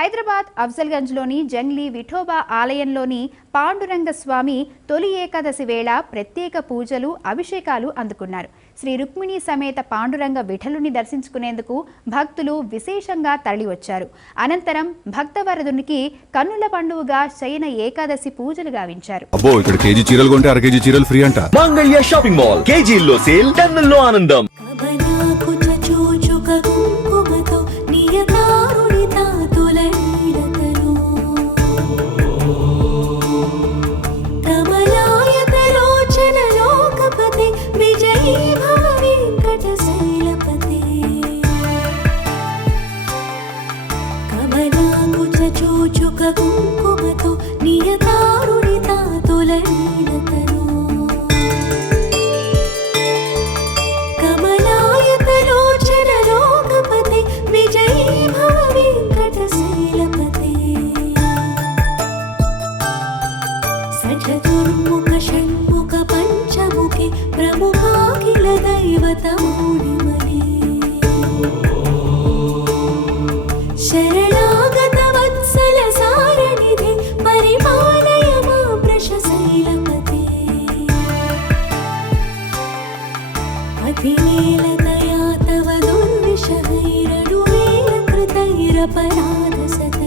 హైదరాబాద్ అఫ్జల్గంజ్లోని జంగ్లీ విఠోబా ఆలయంలోని పాండురంగ స్వామి తొలి ఏకాదశి వేళ ప్రత్యేక పూజలు అభిషేకాలు అందుకున్నారు. శ్రీ రుక్మిణి సమేత పాండురంగ విఠలుని దర్శించుకునేందుకు భక్తులు విశేషంగా తరలివచ్చారు. అనంతరం భక్తవరదునికి కన్నుల పండుగగా శయన ఏకాదశి పూజలు గావించారు. అబ్బో, ఇక్కడ కేజీ చీరలు కొంటే అర కేజీ చీరలు ఫ్రీ అంట. మంగళ్య షాపింగ్ మాల్, కేజీల్లో సేల్, టన్నుల్లో ఆనందం. కుంకుమతో నియతారుణితా తొలనీలతను కమలాయతలోచన లోకపతే విజయీ భవ వెంకటశైలపతే సచతుర్ముఖ షణ్ముఖ పంచముఖే ప్రముఖాఖిల దైవతమౌళిమనే శరణాగత వత్సల సారణిధే పరిపాలయ మా వృషశైలపతే అధివేల దయా తవ దుర్విషహైరడువేల కృతైరపరాధ సతే